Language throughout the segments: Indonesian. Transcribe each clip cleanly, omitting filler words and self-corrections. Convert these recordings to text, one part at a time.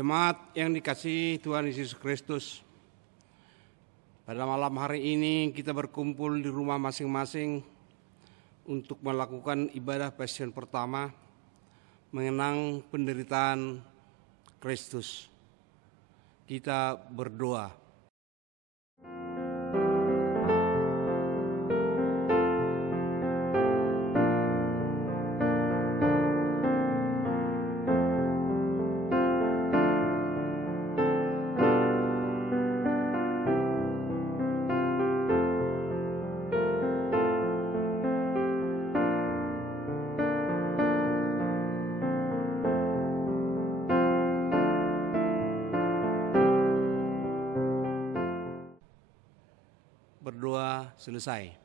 Jemaat yang dikasihi Tuhan Yesus Kristus, pada malam hari ini kita berkumpul di rumah masing-masing untuk melakukan ibadah Passion pertama, mengenang penderitaan Kristus. Kita berdoa. Berdoa selesai.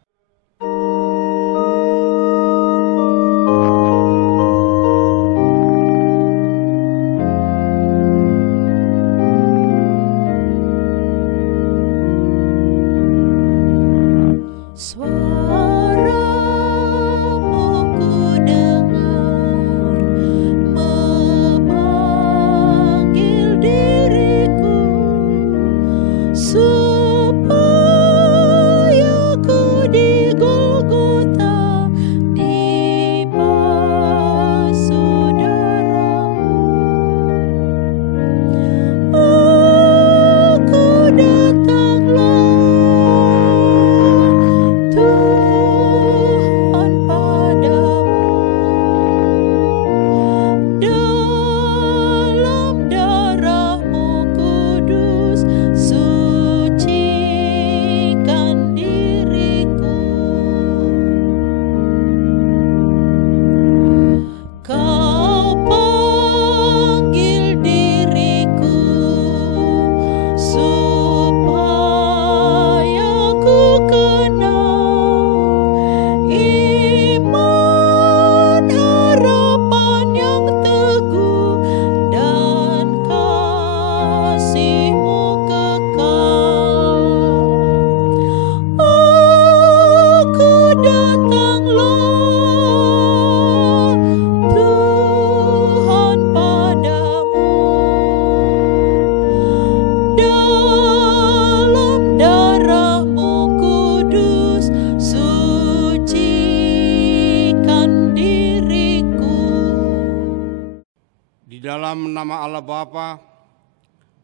Dalam nama Allah Bapa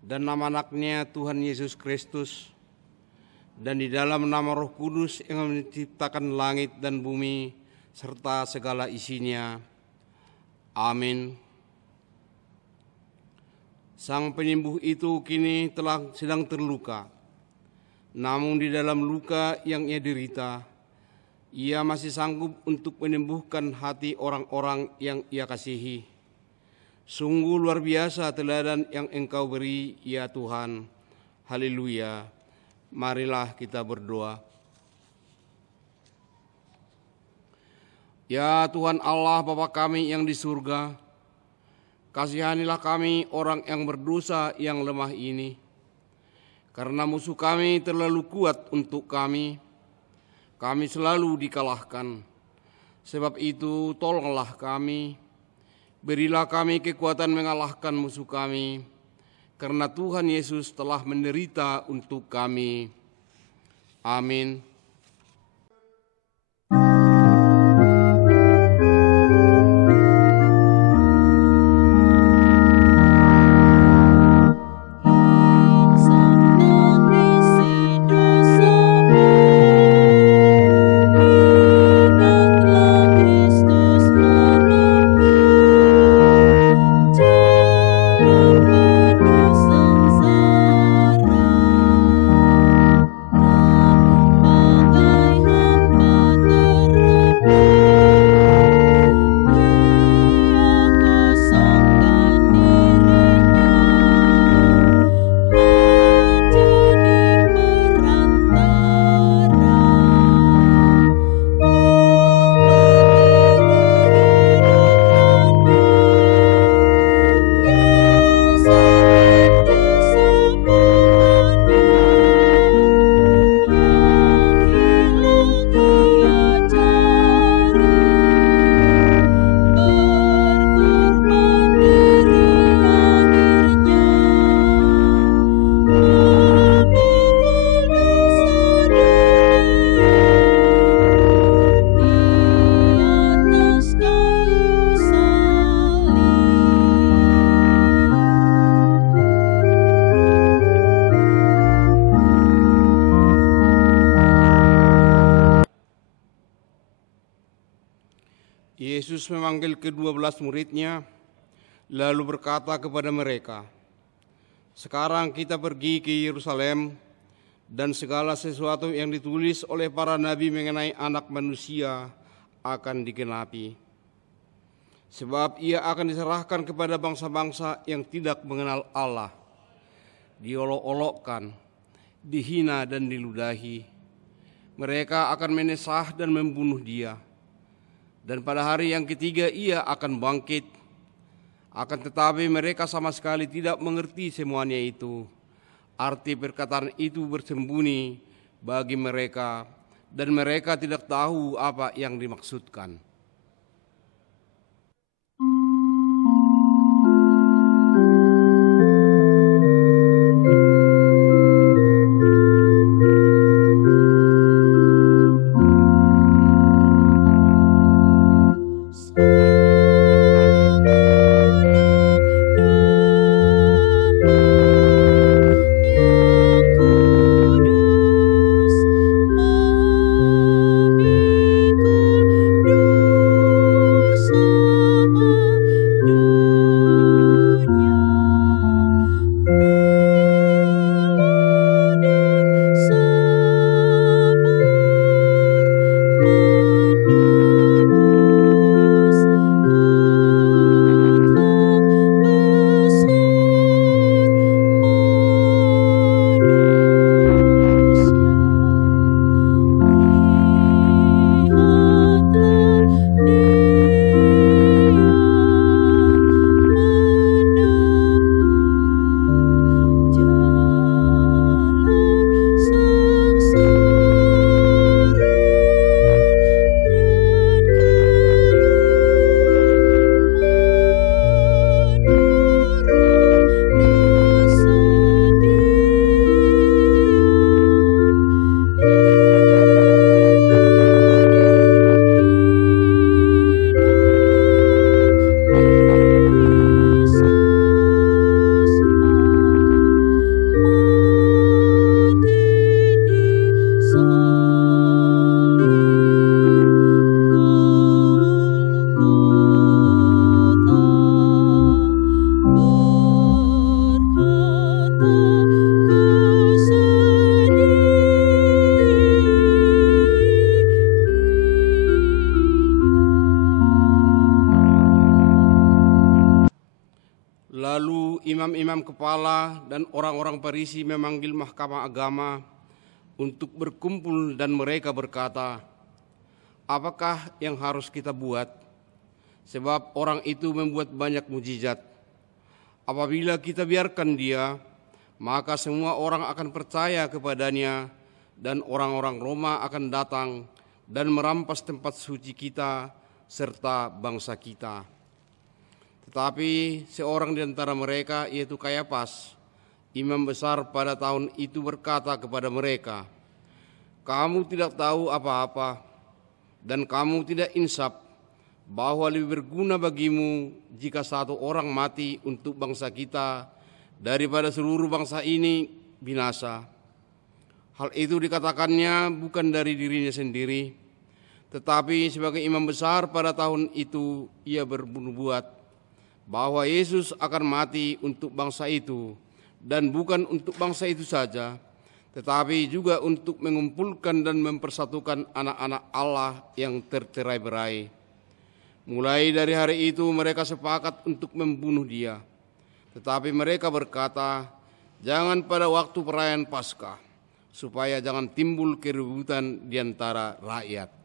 dan nama anaknya Tuhan Yesus Kristus, dan di dalam nama Roh Kudus yang menciptakan langit dan bumi serta segala isinya. Amin. Sang penyembuh itu kini sedang terluka, namun di dalam luka yang ia derita, ia masih sanggup untuk menyembuhkan hati orang-orang yang ia kasihi. Sungguh luar biasa teladan yang Engkau beri, ya Tuhan. Haleluya. Marilah kita berdoa. Ya Tuhan Allah Bapa kami yang di surga, kasihanilah kami orang yang berdosa yang lemah ini. Karena musuh kami terlalu kuat untuk kami selalu dikalahkan. Sebab itu tolonglah kami. Berilah kami kekuatan mengalahkan musuh kami, karena Tuhan Yesus telah menderita untuk kami. Amin. Yesus memanggil ke-12 murid-Nya, lalu berkata kepada mereka, "Sekarang kita pergi ke Yerusalem, dan segala sesuatu yang ditulis oleh para nabi mengenai Anak Manusia akan digenapi. Sebab ia akan diserahkan kepada bangsa-bangsa yang tidak mengenal Allah, diolok-olokkan, dihina dan diludahi. Mereka akan menesah dan membunuh dia. Dan pada hari yang ketiga ia akan bangkit. Akan tetapi mereka sama sekali tidak mengerti semuanya itu. Arti perkataan itu bersembunyi bagi mereka, dan mereka tidak tahu apa yang dimaksudkan." Lalu imam-imam kepala dan orang-orang Farisi memanggil mahkamah agama untuk berkumpul, dan mereka berkata, "Apakah yang harus kita buat? Sebab orang itu membuat banyak mujizat. Apabila kita biarkan dia, maka semua orang akan percaya kepadanya, dan orang-orang Roma akan datang dan merampas tempat suci kita serta bangsa kita." Tetapi seorang di antara mereka, yaitu Kayafas, imam besar pada tahun itu, berkata kepada mereka, "Kamu tidak tahu apa-apa, dan kamu tidak insaf bahwa lebih berguna bagimu jika satu orang mati untuk bangsa kita daripada seluruh bangsa ini binasa." Hal itu dikatakannya bukan dari dirinya sendiri, tetapi sebagai imam besar pada tahun itu ia bernubuat bahwa Yesus akan mati untuk bangsa itu, dan bukan untuk bangsa itu saja, tetapi juga untuk mengumpulkan dan mempersatukan anak-anak Allah yang tercerai-berai. Mulai dari hari itu mereka sepakat untuk membunuh dia. Tetapi mereka berkata, "Jangan pada waktu perayaan Paskah, supaya jangan timbul keributan di antara rakyat."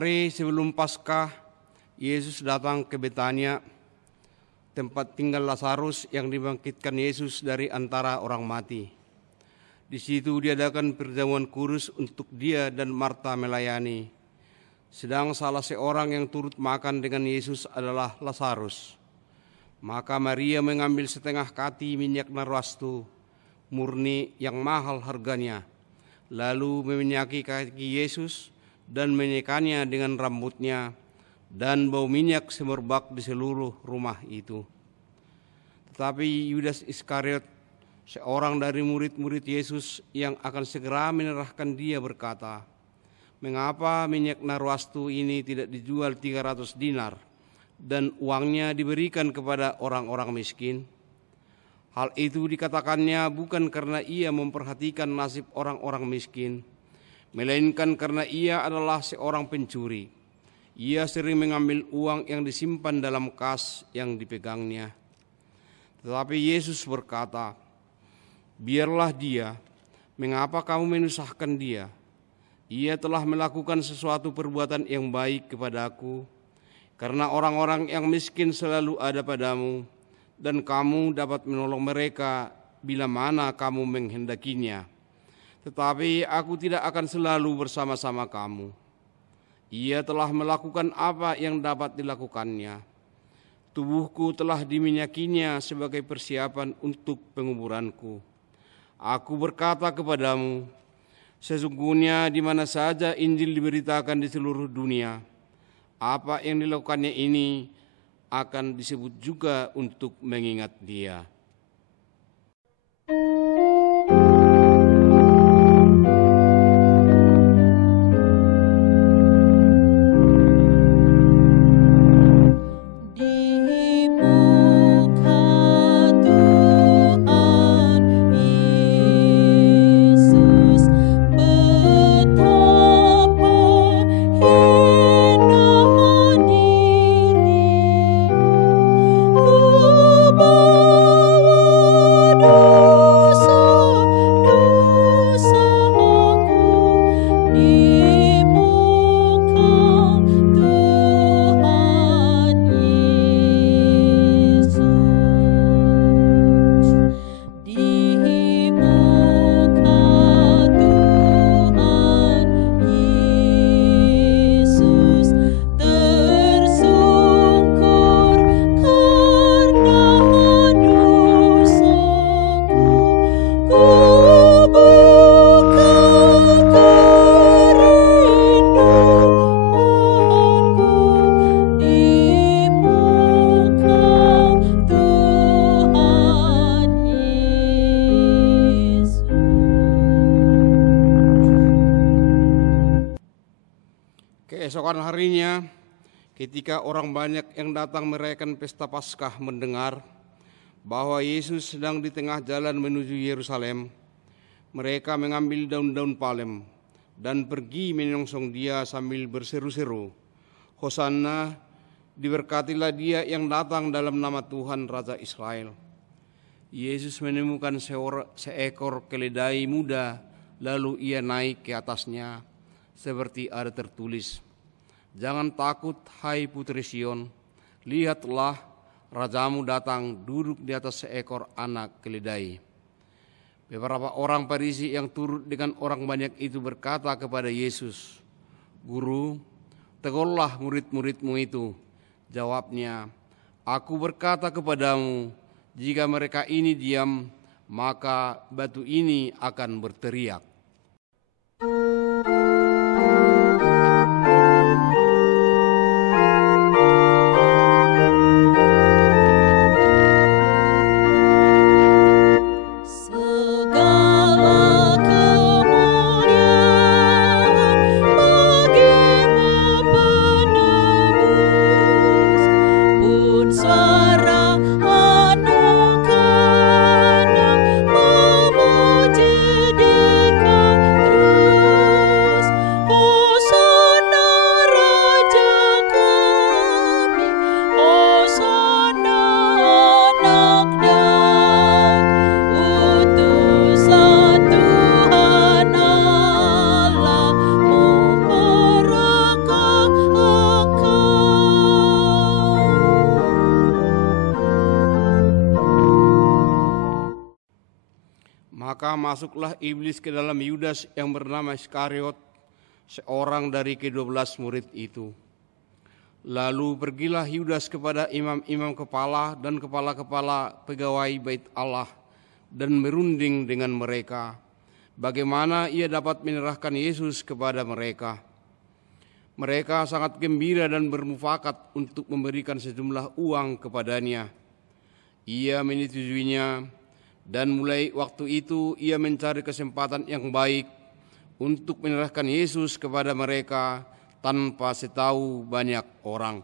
hari sebelum Paskah, Yesus datang ke Betania, tempat tinggal Lazarus yang dibangkitkan Yesus dari antara orang mati. Di situ diadakan perjamuan kudus untuk dia dan Marta melayani. Sedang salah seorang yang turut makan dengan Yesus adalah Lazarus. Maka Maria mengambil setengah kati minyak narwastu murni yang mahal harganya, lalu meminyaki kaki Yesus dan menyekannya dengan rambutnya, dan bau minyak semerbak di seluruh rumah itu. Tetapi Yudas Iskariot, seorang dari murid-murid Yesus yang akan segera menyerahkan dia, berkata, "Mengapa minyak narwastu ini tidak dijual 300 dinar dan uangnya diberikan kepada orang-orang miskin?" Hal itu dikatakannya bukan karena ia memperhatikan nasib orang-orang miskin, melainkan karena ia adalah seorang pencuri. Ia sering mengambil uang yang disimpan dalam kas yang dipegangnya. Tetapi Yesus berkata, "Biarlah dia, mengapa kamu menyusahkan dia? Ia telah melakukan sesuatu perbuatan yang baik kepadaku, karena orang-orang yang miskin selalu ada padamu, dan kamu dapat menolong mereka bila mana kamu menghendakinya. Tetapi aku tidak akan selalu bersama-sama kamu." Ia telah melakukan apa yang dapat dilakukannya. Tubuhku telah diminyakinya sebagai persiapan untuk penguburanku. Aku berkata kepadamu, sesungguhnya di mana saja Injil diberitakan di seluruh dunia, apa yang dilakukannya ini akan disebut juga untuk mengingat dia. Keesokan harinya, ketika orang banyak yang datang merayakan pesta Paskah mendengar bahwa Yesus sedang di tengah jalan menuju Yerusalem, mereka mengambil daun-daun palem dan pergi menyongsong dia sambil berseru-seru, "Hosanna, diberkatilah dia yang datang dalam nama Tuhan Raja Israel." Yesus menemukan seekor keledai muda, lalu ia naik ke atasnya, seperti ada tertulis, "Jangan takut, hai putri Sion, lihatlah rajamu datang duduk di atas seekor anak keledai." Beberapa orang Farisi yang turut dengan orang banyak itu berkata kepada Yesus, "Guru, tegurlah murid-muridmu itu." Jawabnya, "Aku berkata kepadamu, jika mereka ini diam, maka batu ini akan berteriak." Memuji Maka masuklah iblis ke dalam Yudas yang bernama Iskariot, seorang dari ke-12 murid itu. Lalu pergilah Yudas kepada imam-imam kepala dan kepala-kepala pegawai bait Allah dan berunding dengan mereka bagaimana ia dapat menyerahkan Yesus kepada mereka. Mereka sangat gembira dan bermufakat untuk memberikan sejumlah uang kepadanya. Ia menyetujuinya, dan mulai waktu itu ia mencari kesempatan yang baik untuk menyerahkan Yesus kepada mereka tanpa setahu banyak orang.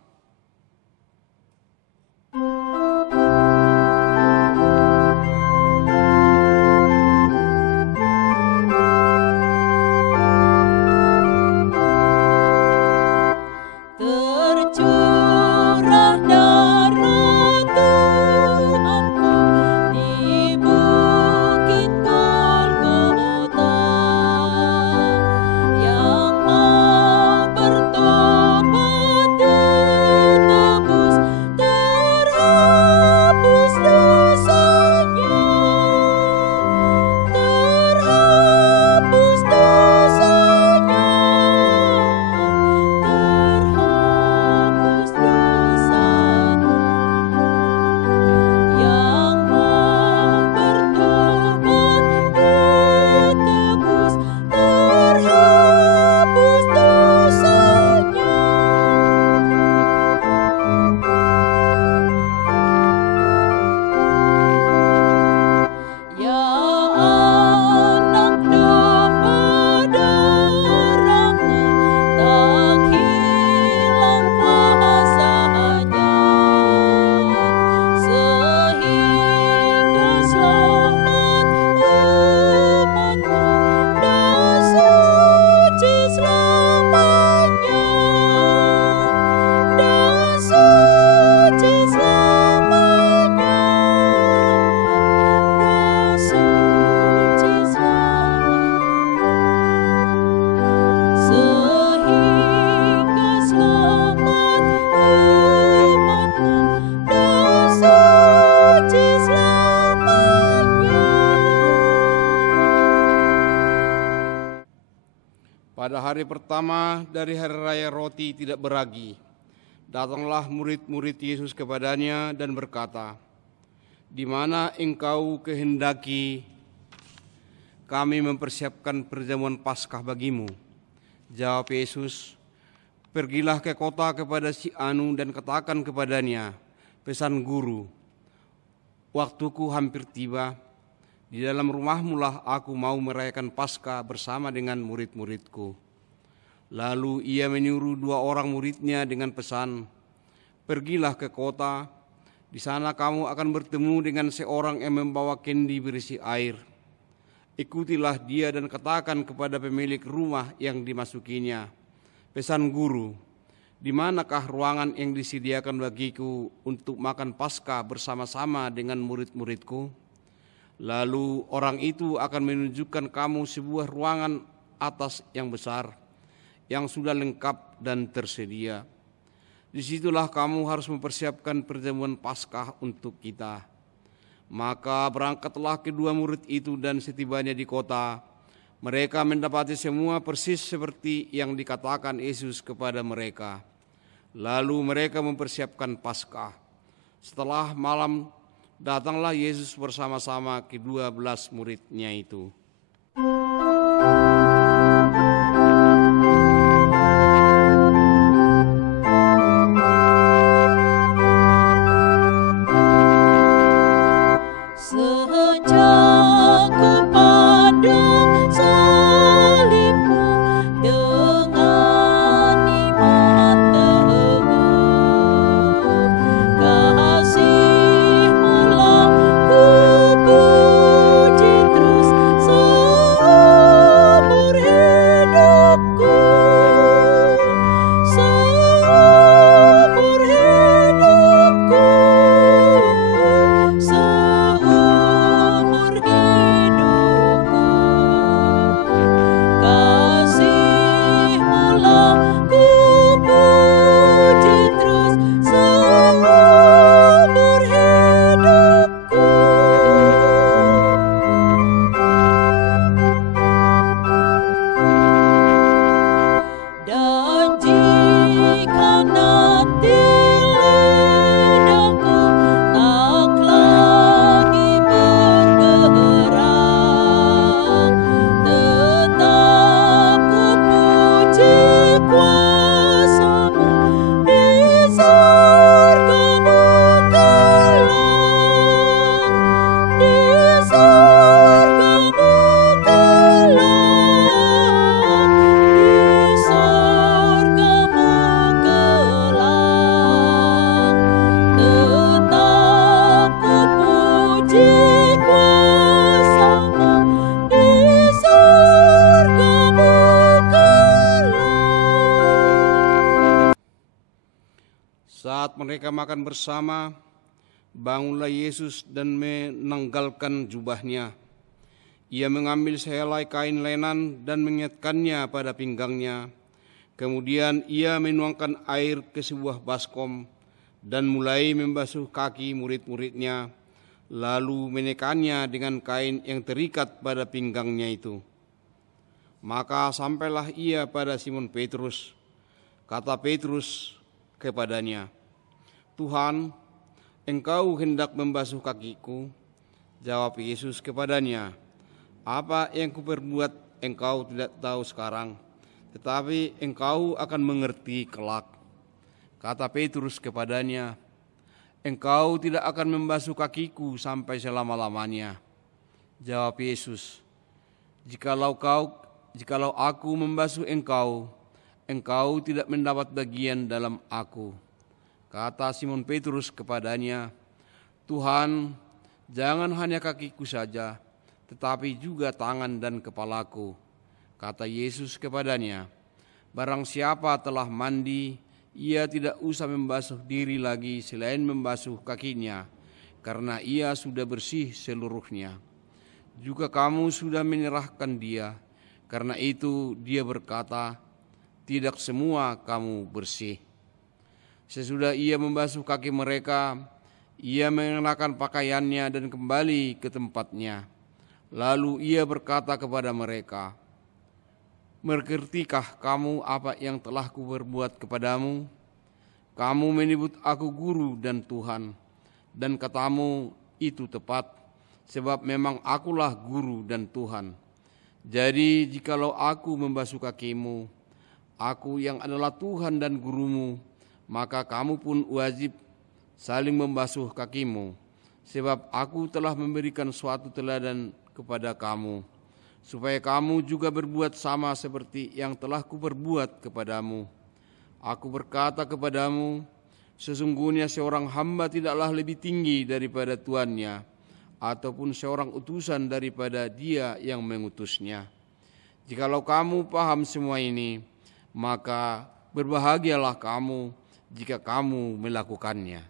Pada hari pertama dari hari raya roti tidak beragi, datanglah murid-murid Yesus kepadanya dan berkata, "Di mana engkau kehendaki kami mempersiapkan perjamuan Paskah bagimu?" Jawab Yesus, "Pergilah ke kota kepada si Anu dan katakan kepadanya, pesan guru, waktuku hampir tiba. Di dalam rumahmu lah aku mau merayakan Paskah bersama dengan murid-muridku." Lalu ia menyuruh 2 orang muridnya dengan pesan, "Pergilah ke kota, di sana kamu akan bertemu dengan seorang yang membawa kendi berisi air. Ikutilah dia dan katakan kepada pemilik rumah yang dimasukinya, pesan guru, di manakah ruangan yang disediakan bagiku untuk makan Paskah bersama-sama dengan murid-muridku? Lalu orang itu akan menunjukkan kamu sebuah ruangan atas yang besar, yang sudah lengkap dan tersedia. Disitulah kamu harus mempersiapkan perjamuan Paskah untuk kita." Maka berangkatlah kedua murid itu, dan setibanya di kota, mereka mendapati semua persis seperti yang dikatakan Yesus kepada mereka. Lalu mereka mempersiapkan Paskah. Setelah malam, datanglah Yesus bersama-sama ke-12 muridnya itu. Kasih-Mu lah ku puji terus. mereka makan bersama, bangunlah Yesus dan menanggalkan jubahnya. Ia mengambil sehelai kain lenan dan mengiatkannya pada pinggangnya. Kemudian ia menuangkan air ke sebuah baskom dan mulai membasuh kaki murid-muridnya, lalu menekannya dengan kain yang terikat pada pinggangnya itu. Maka sampailah ia pada Simon Petrus. Kata Petrus kepadanya, "Tuhan, Engkau hendak membasuh kakiku?" Jawab Yesus kepadanya, "Apa yang kuperbuat engkau tidak tahu sekarang, tetapi engkau akan mengerti kelak." Kata Petrus kepadanya, "Engkau tidak akan membasuh kakiku sampai selama-lamanya." Jawab Yesus, Jikalau aku membasuh engkau, engkau tidak mendapat bagian dalam aku." Kata Simon Petrus kepadanya, "Tuhan, jangan hanya kakiku saja, tetapi juga tangan dan kepalaku." Kata Yesus kepadanya, "Barang siapa telah mandi, ia tidak usah membasuh diri lagi selain membasuh kakinya, karena ia sudah bersih seluruhnya. Juga kamu sudah menyerahkan dia, karena itu dia berkata, tidak semua kamu bersih." Sesudah ia membasuh kaki mereka, ia mengenakan pakaiannya dan kembali ke tempatnya. Lalu ia berkata kepada mereka, "Mengertikah kamu apa yang telah kuperbuat kepadamu? Kamu menyebut aku guru dan Tuhan, dan katamu itu tepat, sebab memang akulah guru dan Tuhan. Jadi jikalau aku membasuh kakimu, aku yang adalah Tuhan dan gurumu, maka kamu pun wajib saling membasuh kakimu, sebab aku telah memberikan suatu teladan kepada kamu, supaya kamu juga berbuat sama seperti yang telah kuperbuat kepadamu. Aku berkata kepadamu, sesungguhnya seorang hamba tidaklah lebih tinggi daripada tuannya, ataupun seorang utusan daripada dia yang mengutusnya. Jikalau kamu paham semua ini, maka berbahagialah kamu jika kamu melakukannya."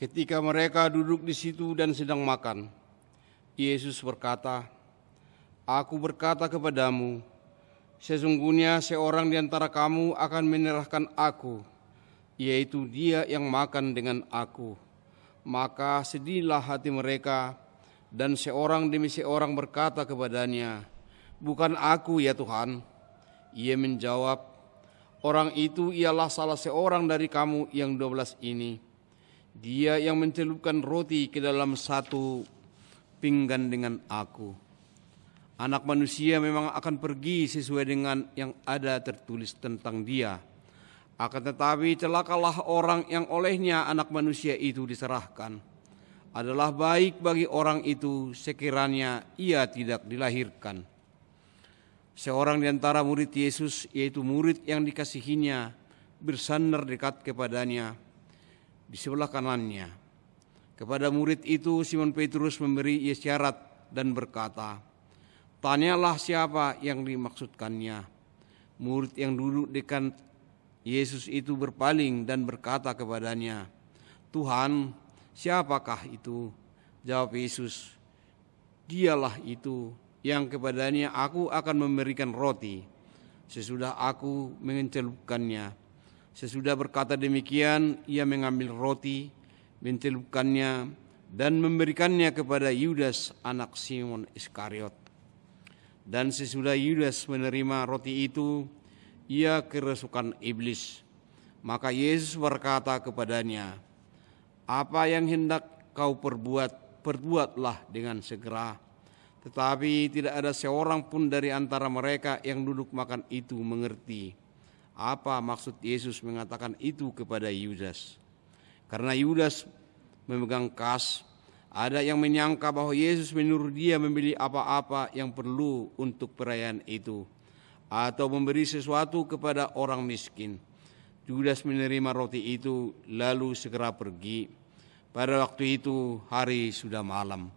Ketika mereka duduk di situ dan sedang makan, Yesus berkata, "Aku berkata kepadamu, sesungguhnya seorang di antara kamu akan menyerahkan aku, yaitu dia yang makan dengan aku." Maka sedihlah hati mereka, dan seorang demi seorang berkata kepadanya, "Bukan aku ya Tuhan." Ia menjawab, "Orang itu ialah salah seorang dari kamu yang 12 ini. Dia yang mencelupkan roti ke dalam satu pinggan dengan aku. Anak manusia memang akan pergi sesuai dengan yang ada tertulis tentang dia. Akan tetapi celakalah orang yang olehnya anak manusia itu diserahkan. Adalah baik bagi orang itu sekiranya ia tidak dilahirkan." Seorang di antara murid Yesus, yaitu murid yang dikasihinya, bersandar dekat kepadanya di sebelah kanannya. Kepada murid itu Simon Petrus memberi isyarat dan berkata, "Tanyalah siapa yang dimaksudkannya." Murid yang duduk dekat Yesus itu berpaling dan berkata kepadanya, "Tuhan, siapakah itu?" Jawab Yesus, "Dialah itu yang kepadanya aku akan memberikan roti sesudah aku mencelupkannya." Sesudah berkata demikian, ia mengambil roti, mencelupkannya, dan memberikannya kepada Yudas anak Simon Iskariot. Dan sesudah Yudas menerima roti itu, ia kerasukan iblis. Maka Yesus berkata kepadanya, "Apa yang hendak kau perbuat, perbuatlah dengan segera." Tetapi tidak ada seorang pun dari antara mereka yang duduk makan itu mengerti apa maksud Yesus mengatakan itu kepada Yudas. Karena Yudas memegang kas, ada yang menyangka bahwa Yesus menyuruh dia membeli apa-apa yang perlu untuk perayaan itu, atau memberi sesuatu kepada orang miskin. Yudas menerima roti itu lalu segera pergi. Pada waktu itu hari sudah malam.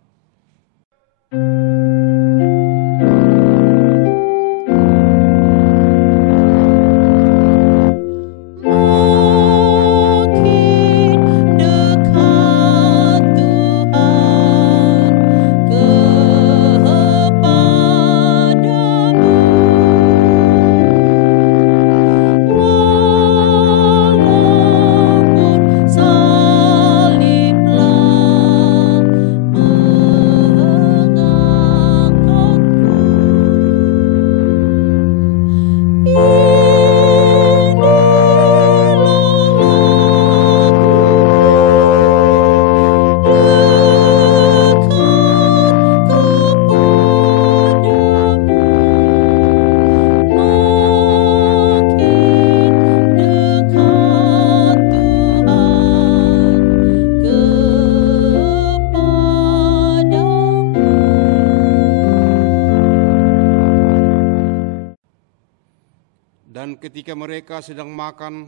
Dan ketika mereka sedang makan,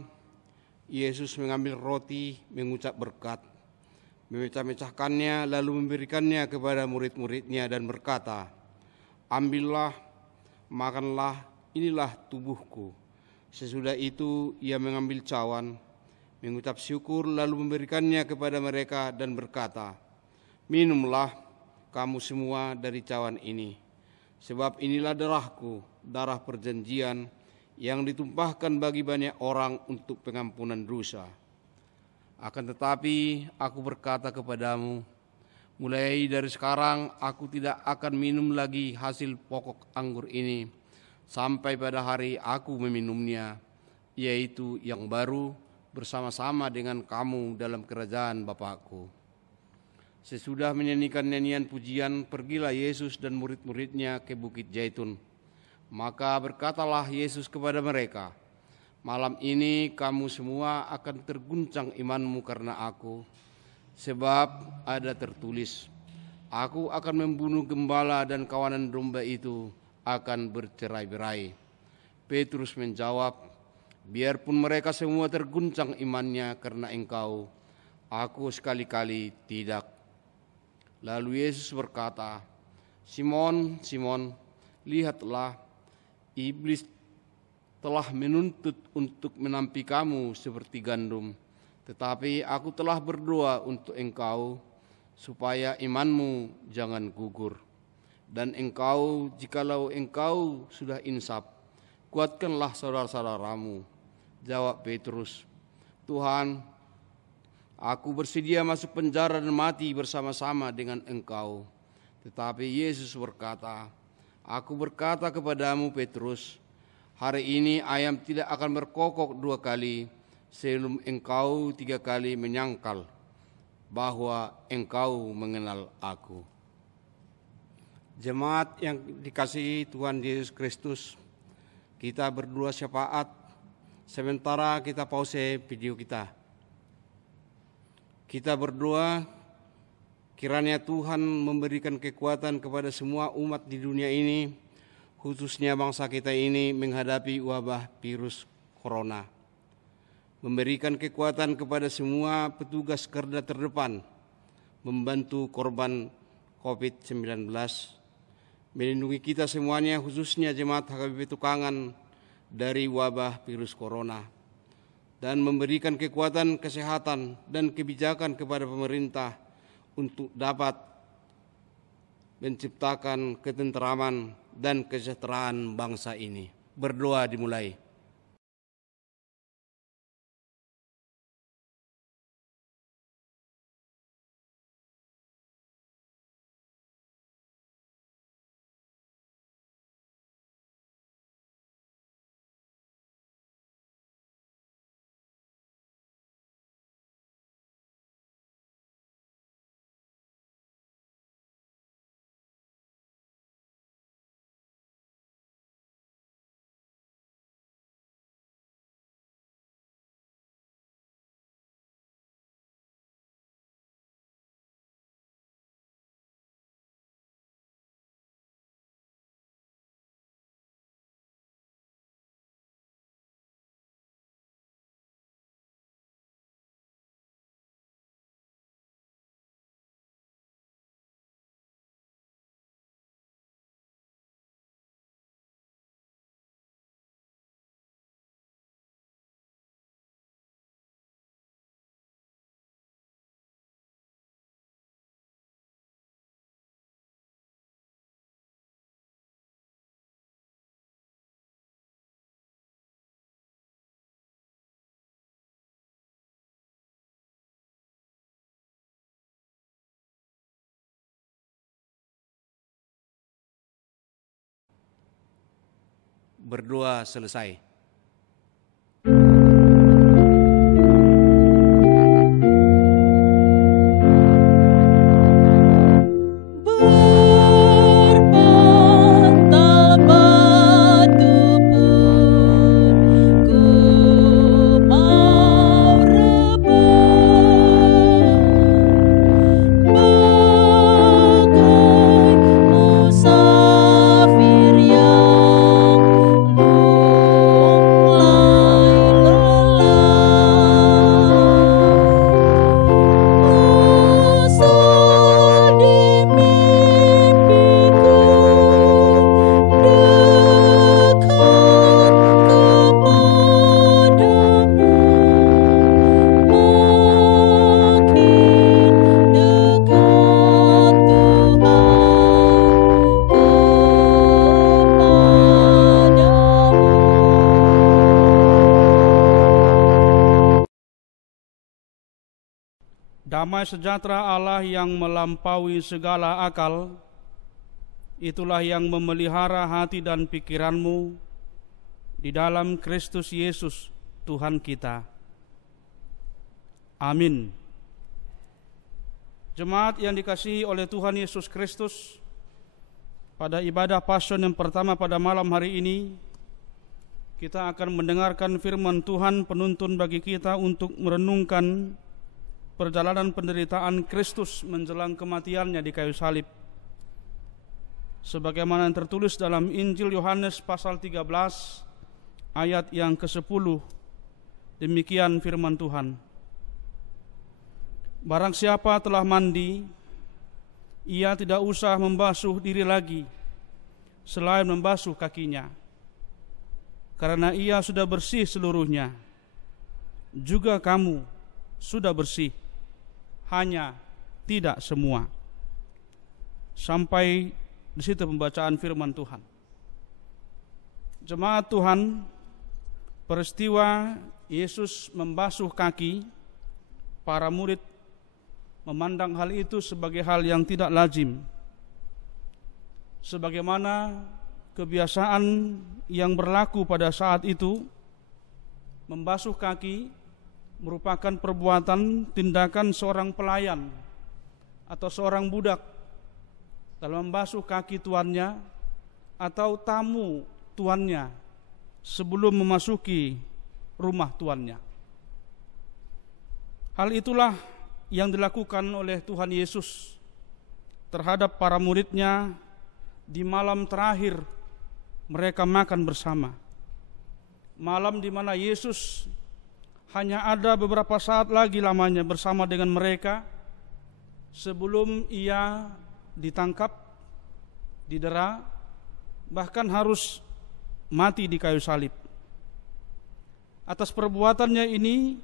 Yesus mengambil roti, mengucap berkat, memecah-mecahkannya, lalu memberikannya kepada murid-muridnya dan berkata, "Ambillah, makanlah, inilah tubuhku." Sesudah itu ia mengambil cawan, mengucap syukur, lalu memberikannya kepada mereka dan berkata, "Minumlah kamu semua dari cawan ini, sebab inilah darahku, darah perjanjian, yang ditumpahkan bagi banyak orang untuk pengampunan dosa. Akan tetapi aku berkata kepadamu, mulai dari sekarang aku tidak akan minum lagi hasil pokok anggur ini, sampai pada hari aku meminumnya, yaitu yang baru bersama-sama dengan kamu dalam kerajaan Bapakku." Sesudah menyanyikan nyanyian pujian, pergilah Yesus dan murid-muridnya ke Bukit Zaitun. Maka berkatalah Yesus kepada mereka, "Malam ini kamu semua akan terguncang imanmu karena aku, sebab ada tertulis, aku akan membunuh gembala dan kawanan domba itu akan bercerai-berai." Petrus menjawab, "Biarpun mereka semua terguncang imannya karena engkau, aku sekali-kali tidak." Lalu Yesus berkata, "Simon, Simon, lihatlah, iblis telah menuntut untuk menampi kamu seperti gandum, tetapi aku telah berdoa untuk engkau, supaya imanmu jangan gugur. Dan engkau, jikalau engkau sudah insaf, kuatkanlah saudara-saudaramu." Jawab Petrus, "Tuhan, aku bersedia masuk penjara dan mati bersama-sama dengan engkau." Tetapi Yesus berkata, "Aku berkata kepadamu Petrus, hari ini ayam tidak akan berkokok 2 kali sebelum engkau 3 kali menyangkal bahwa engkau mengenal aku." Jemaat yang dikasihi Tuhan Yesus Kristus, kita berdua syafaat sementara kita pause video kita. Kita berdoa kiranya Tuhan memberikan kekuatan kepada semua umat di dunia ini, khususnya bangsa kita ini menghadapi wabah virus corona. Memberikan kekuatan kepada semua petugas garda terdepan, membantu korban COVID-19, melindungi kita semuanya khususnya jemaat HKBP Tukangan dari wabah virus corona, dan memberikan kekuatan kesehatan dan kebijakan kepada pemerintah untuk dapat menciptakan ketenteraman dan kesejahteraan bangsa ini. Berdoa dimulai. Berdoa selesai. Damai sejahtera Allah yang melampaui segala akal, itulah yang memelihara hati dan pikiranmu di dalam Kristus Yesus Tuhan kita. Amin. Jemaat yang dikasihi oleh Tuhan Yesus Kristus, pada ibadah Pasion yang pertama pada malam hari ini, kita akan mendengarkan firman Tuhan penuntun bagi kita untuk merenungkan perjalanan penderitaan Kristus menjelang kematiannya di kayu salib. Sebagaimana yang tertulis dalam Injil Yohanes pasal 13 ayat yang ke-10, demikian firman Tuhan. Barang siapa telah mandi, ia tidak usah membasuh diri lagi, selain membasuh kakinya, karena ia sudah bersih seluruhnya. Juga kamu sudah bersih, hanya tidak semua. Sampai di situ pembacaan firman Tuhan. Jemaat Tuhan, peristiwa Yesus membasuh kaki para murid memandang hal itu sebagai hal yang tidak lazim, sebagaimana kebiasaan yang berlaku pada saat itu. Membasuh kaki merupakan perbuatan tindakan seorang pelayan atau seorang budak dalam membasuh kaki tuannya atau tamu tuannya sebelum memasuki rumah tuannya. Hal itulah yang dilakukan oleh Tuhan Yesus terhadap para muridnya di malam terakhir mereka makan bersama. Malam di mana Yesus hanya ada beberapa saat lagi lamanya bersama dengan mereka sebelum ia ditangkap, didera, bahkan harus mati di kayu salib. Atas perbuatannya ini,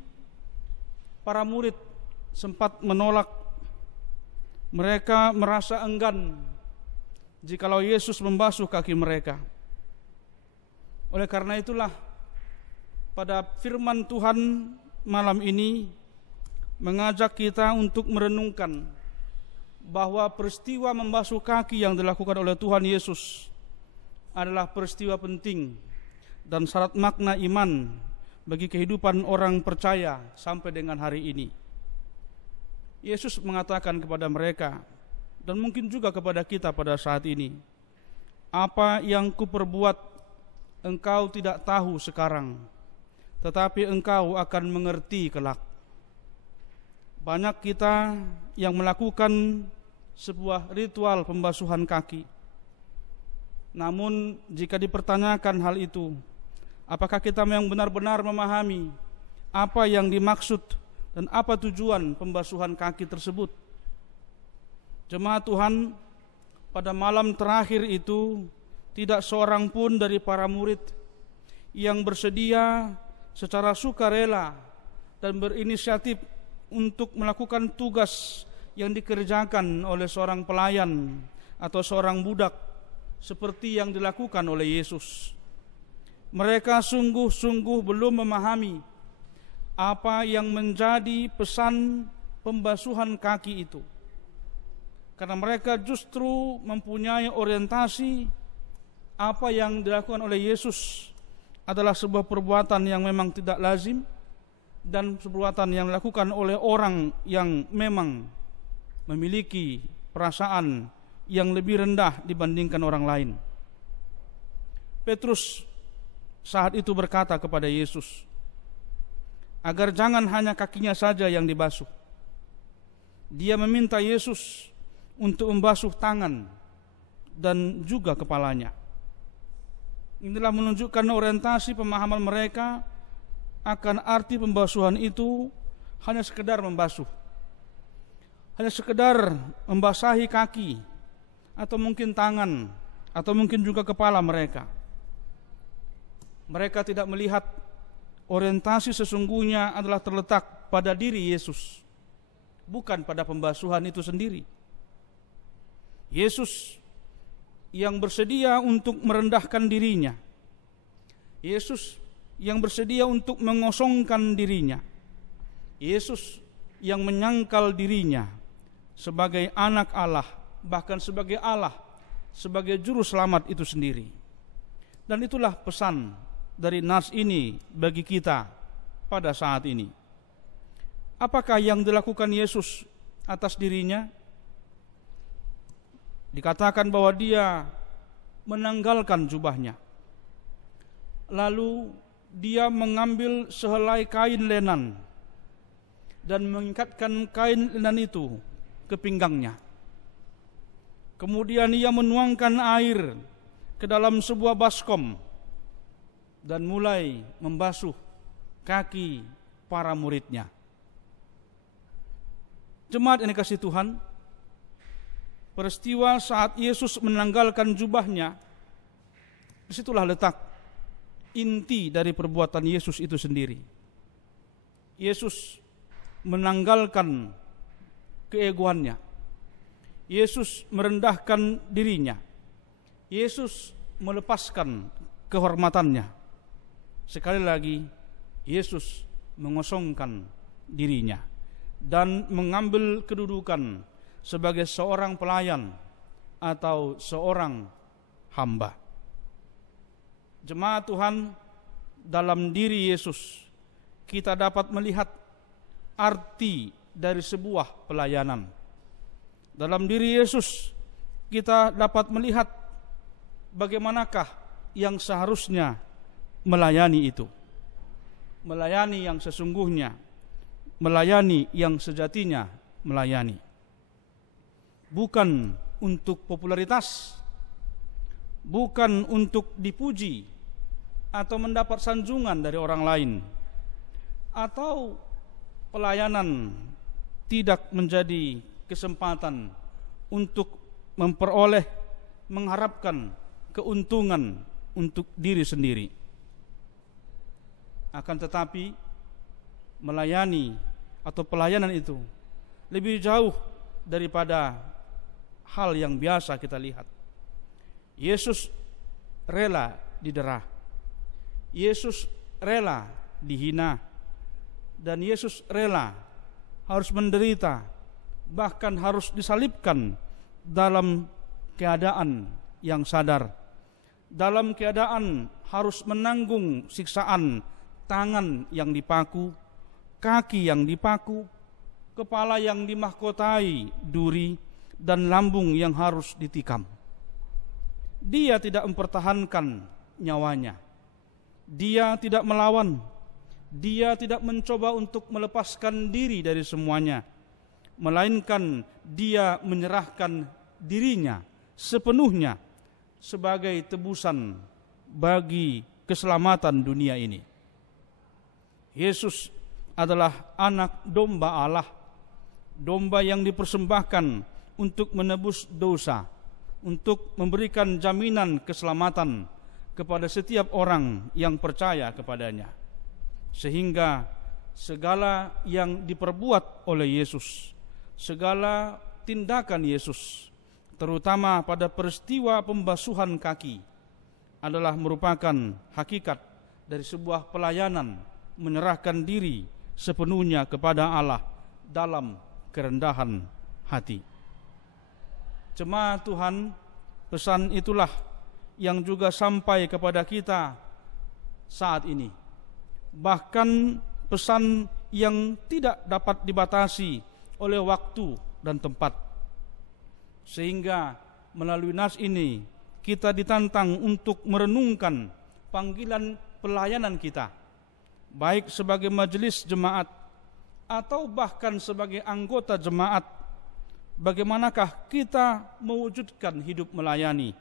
para murid sempat menolak Mereka merasa enggan jikalau Yesus membasuh kaki mereka. Oleh karena itulah pada firman Tuhan malam ini mengajak kita untuk merenungkan bahwa peristiwa membasuh kaki yang dilakukan oleh Tuhan Yesus adalah peristiwa penting dan syarat makna iman bagi kehidupan orang percaya sampai dengan hari ini. Yesus mengatakan kepada mereka dan mungkin juga kepada kita pada saat ini, apa yang kuperbuat engkau tidak tahu sekarang, tetapi engkau akan mengerti kelak. Banyak kita yang melakukan sebuah ritual pembasuhan kaki. Namun jika dipertanyakan hal itu, apakah kita yang benar-benar memahami apa yang dimaksud dan apa tujuan pembasuhan kaki tersebut? Jemaat Tuhan, pada malam terakhir itu tidak seorang pun dari para murid yang bersedia secara sukarela dan berinisiatif untuk melakukan tugas yang dikerjakan oleh seorang pelayan atau seorang budak seperti yang dilakukan oleh Yesus. Mereka sungguh-sungguh belum memahami apa yang menjadi pesan pembasuhan kaki itu, karena mereka justru mempunyai orientasi apa yang dilakukan oleh Yesus adalah sebuah perbuatan yang memang tidak lazim dan perbuatan yang dilakukan oleh orang yang memang memiliki perasaan yang lebih rendah dibandingkan orang lain. Petrus saat itu berkata kepada Yesus agar jangan hanya kakinya saja yang dibasuh. Dia meminta Yesus untuk membasuh tangan dan juga kepalanya. Inilah menunjukkan orientasi pemahaman mereka akan arti pembasuhan itu hanya sekedar membasuh, hanya sekedar membasahi kaki atau mungkin tangan atau mungkin juga kepala mereka. Mereka tidak melihat orientasi sesungguhnya adalah terletak pada diri Yesus, bukan pada pembasuhan itu sendiri. Yesus yang bersedia untuk merendahkan dirinya, Yesus yang bersedia untuk mengosongkan dirinya, Yesus yang menyangkal dirinya sebagai anak Allah, bahkan sebagai Allah, sebagai juru selamat itu sendiri. Dan itulah pesan dari nas ini bagi kita pada saat ini. Apakah yang dilakukan Yesus atas dirinya? Dikatakan bahwa dia menanggalkan jubahnya, lalu dia mengambil sehelai kain lenan dan mengikatkan kain lenan itu ke pinggangnya. Kemudian ia menuangkan air ke dalam sebuah baskom dan mulai membasuh kaki para muridnya. Jemaat yang dikasihi Tuhan, peristiwa saat Yesus menanggalkan jubahnya, disitulah letak inti dari perbuatan Yesus itu sendiri. Yesus menanggalkan keegoannya, Yesus merendahkan dirinya, Yesus melepaskan kehormatannya. Sekali lagi, Yesus mengosongkan dirinya dan mengambil kedudukan sebagai seorang pelayan atau seorang hamba. Jemaat Tuhan, dalam diri Yesus kita dapat melihat arti dari sebuah pelayanan. Dalam diri Yesus kita dapat melihat bagaimanakah yang seharusnya melayani itu. Melayani yang sesungguhnya, melayani yang sejatinya melayani. Bukan untuk popularitas, bukan untuk dipuji atau mendapat sanjungan dari orang lain, atau pelayanan tidak menjadi kesempatan untuk memperoleh, mengharapkan keuntungan untuk diri sendiri. Akan tetapi melayani atau pelayanan itu lebih jauh daripada hal yang biasa kita lihat. Yesus rela didera, Yesus rela dihina, dan Yesus rela harus menderita, bahkan harus disalibkan dalam keadaan yang sadar, dalam keadaan harus menanggung siksaan tangan yang dipaku, kaki yang dipaku, kepala yang dimahkotai duri, dan lambung yang harus ditikam. Dia tidak mempertahankan nyawanya, dia tidak melawan, dia tidak mencoba untuk melepaskan diri dari semuanya, melainkan dia menyerahkan dirinya sepenuhnya sebagai tebusan bagi keselamatan dunia ini. Yesus adalah anak domba Allah, domba yang dipersembahkan untuk menebus dosa, untuk memberikan jaminan keselamatan kepada setiap orang yang percaya kepadanya. Sehingga segala yang diperbuat oleh Yesus, segala tindakan Yesus, terutama pada peristiwa pembasuhan kaki, adalah merupakan hakikat dari sebuah pelayanan menyerahkan diri sepenuhnya kepada Allah dalam kerendahan hati. Jemaat Tuhan, pesan itulah yang juga sampai kepada kita saat ini. Bahkan pesan yang tidak dapat dibatasi oleh waktu dan tempat. Sehingga melalui nas ini kita ditantang untuk merenungkan panggilan pelayanan kita, baik sebagai majelis jemaat atau bahkan sebagai anggota jemaat. Bagaimanakah kita mewujudkan hidup melayani,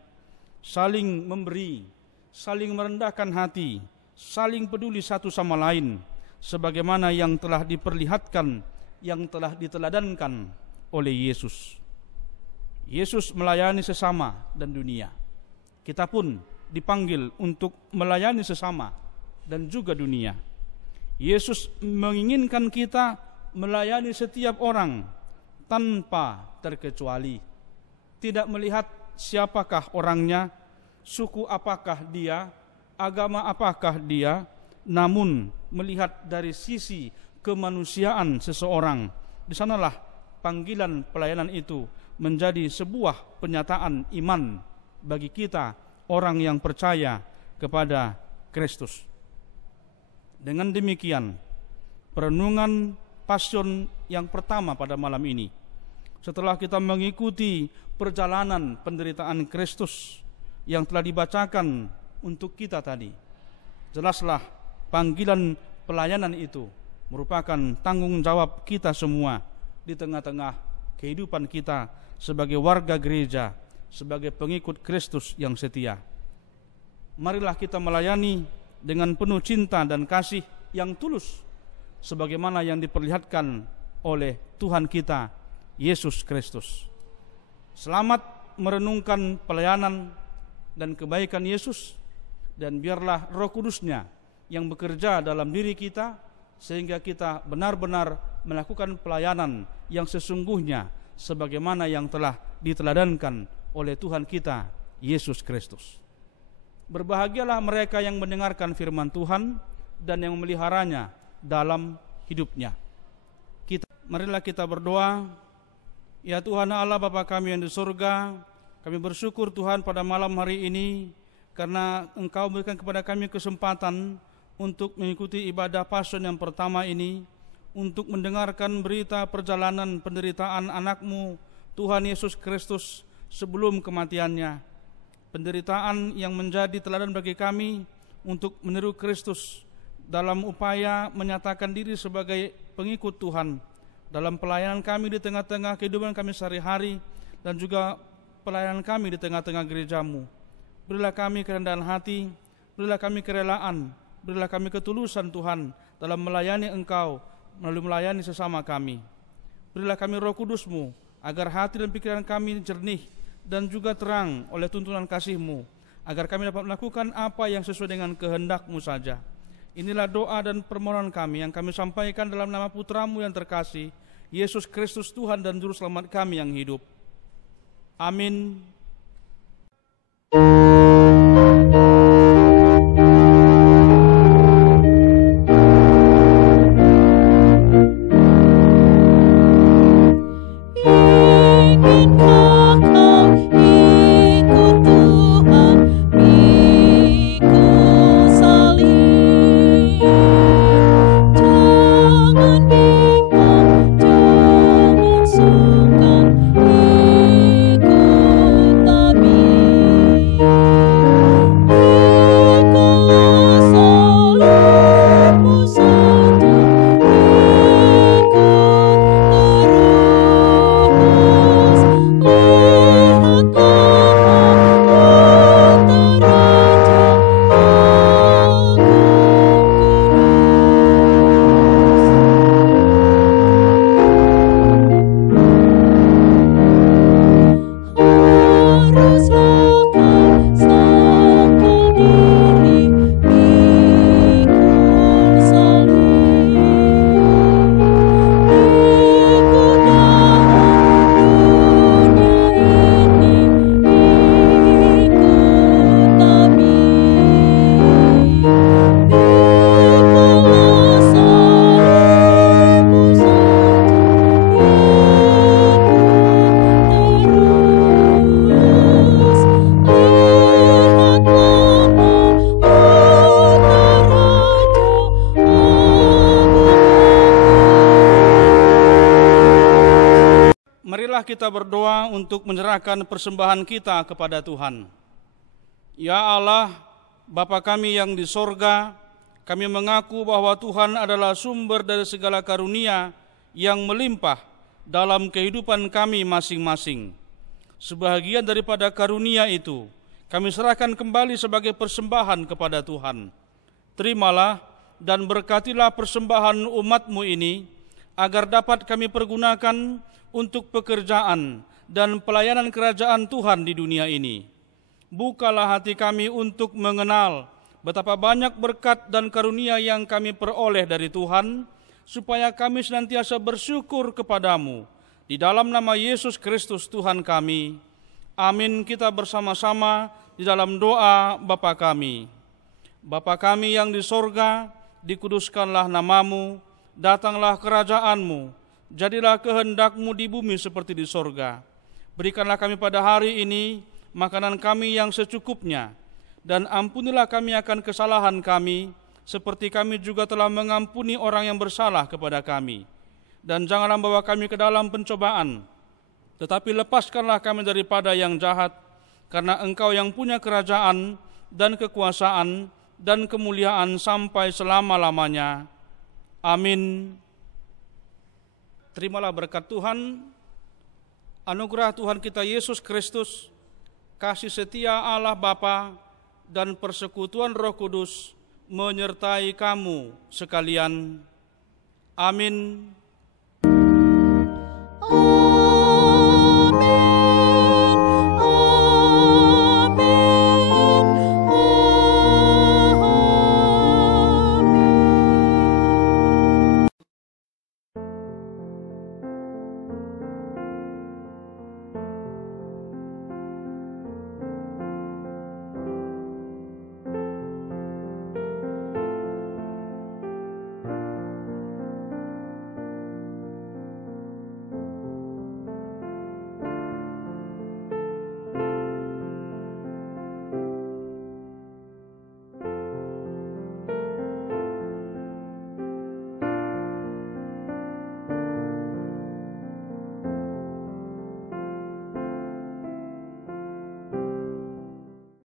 saling memberi, saling merendahkan hati, saling peduli satu sama lain, sebagaimana yang telah diperlihatkan, yang telah diteladankan oleh Yesus. Yesus melayani sesama dan dunia. Kita pun dipanggil untuk melayani sesama dan juga dunia. Yesus menginginkan kita melayani setiap orang tanpa terkecuali, tidak melihat siapakah orangnya, suku apakah dia, agama apakah dia, namun melihat dari sisi kemanusiaan seseorang. Di sanalah panggilan pelayanan itu menjadi sebuah penyataan iman bagi kita, orang yang percaya kepada Kristus. Dengan demikian, perenungan Pasion yang pertama pada malam ini, setelah kita mengikuti perjalanan penderitaan Kristus yang telah dibacakan untuk kita tadi, jelaslah panggilan pelayanan itu merupakan tanggung jawab kita semua di tengah-tengah kehidupan kita sebagai warga gereja, sebagai pengikut Kristus yang setia. Marilah kita melayani dengan penuh cinta dan kasih yang tulus, sebagaimana yang diperlihatkan oleh Tuhan kita Yesus Kristus. Selamat merenungkan pelayanan dan kebaikan Yesus, dan biarlah Roh Kudus-Nya yang bekerja dalam diri kita sehingga kita benar-benar melakukan pelayanan yang sesungguhnya sebagaimana yang telah diteladankan oleh Tuhan kita Yesus Kristus. Berbahagialah mereka yang mendengarkan firman Tuhan dan yang memeliharanya dalam hidupnya. Marilah kita berdoa. Ya Tuhan Allah Bapa kami yang di surga, kami bersyukur Tuhan pada malam hari ini karena Engkau berikan kepada kami kesempatan untuk mengikuti ibadah Pasion yang pertama ini, untuk mendengarkan berita perjalanan penderitaan anak-Mu Tuhan Yesus Kristus sebelum kematiannya. Penderitaan yang menjadi teladan bagi kami untuk meniru Kristus dalam upaya menyatakan diri sebagai pengikut Tuhan dalam pelayanan kami di tengah-tengah kehidupan kami sehari-hari, dan juga pelayanan kami di tengah-tengah gereja-Mu. Berilah kami kerendahan hati, berilah kami kerelaan, berilah kami ketulusan Tuhan dalam melayani Engkau, melalui melayani sesama kami. Berilah kami Roh Kudus-Mu, agar hati dan pikiran kami jernih dan juga terang oleh tuntunan kasih-Mu, agar kami dapat melakukan apa yang sesuai dengan kehendak-Mu saja. Inilah doa dan permohonan kami yang kami sampaikan dalam nama Putra-Mu yang terkasih, Yesus Kristus Tuhan dan Juru Selamat kami yang hidup. Amin. Marilah kita berdoa untuk menyerahkan persembahan kita kepada Tuhan. Ya Allah, Bapa kami yang di sorga, kami mengaku bahwa Tuhan adalah sumber dari segala karunia yang melimpah dalam kehidupan kami masing-masing. Sebahagian daripada karunia itu, kami serahkan kembali sebagai persembahan kepada Tuhan. Terimalah dan berkatilah persembahan umat-Mu ini, agar dapat kami pergunakan untuk pekerjaan dan pelayanan kerajaan Tuhan di dunia ini. Bukalah hati kami untuk mengenal betapa banyak berkat dan karunia yang kami peroleh dari Tuhan, supaya kami senantiasa bersyukur kepadamu. Di dalam nama Yesus Kristus Tuhan kami. Amin. Kita bersama-sama di dalam doa Bapa kami. Bapa kami yang di sorga, dikuduskanlah namamu, datanglah kerajaan-Mu, jadilah kehendak-Mu di bumi seperti di sorga. Berikanlah kami pada hari ini makanan kami yang secukupnya, dan ampunilah kami akan kesalahan kami, seperti kami juga telah mengampuni orang yang bersalah kepada kami. Dan janganlah bawa kami ke dalam pencobaan, tetapi lepaskanlah kami daripada yang jahat, karena Engkau yang punya kerajaan dan kekuasaan dan kemuliaan sampai selama-lamanya. Amin. Terimalah berkat Tuhan, anugerah Tuhan kita Yesus Kristus, kasih setia Allah Bapa, dan persekutuan Roh Kudus menyertai kamu sekalian. Amin.